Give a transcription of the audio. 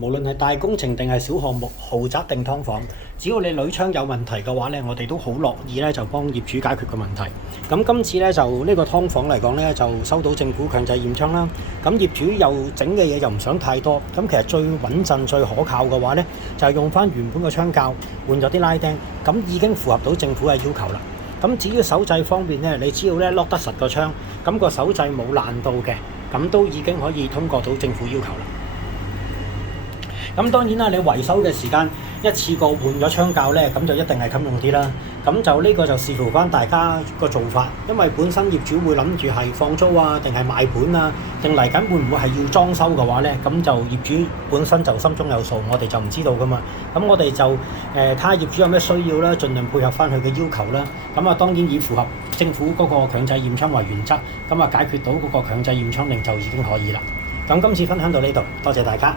無論係大工程定係小項目、豪宅定劏房，只要你鋁窗有問題嘅話咧，我哋都好樂意咧就幫業主解決個問題。咁今次咧就呢個劏房嚟講咧，就收到政府強制驗窗啦。咁業主又整嘅嘢又唔想太多，咁其實最穩陣、最可靠嘅話咧，就係用翻原本嘅窗架換咗啲拉釘，咁已經符合到政府嘅要求啦。咁至於手掣方面咧，你只要咧 lock 得實個窗，咁個手掣冇爛到嘅，咁都已經可以通過到政府要求啦。咁當然啦，你維修嘅時間一次過換咗窗架咧，咁就一定係襟用啲啦。咁就呢個就視乎翻大家個做法，因為本身業主會諗住係放租啊，定係賣盤啊，定嚟緊會唔會係要裝修嘅話咧，咁就業主本身就心中有數，我哋就唔知道噶嘛。咁我哋就睇下業主有咩需要啦，盡量配合翻佢嘅要求啦。咁啊當然以符合政府嗰個強制驗窗為原則，咁啊解決到嗰個強制驗窗令就已經可以啦。咁今次分享到呢度，多謝大家。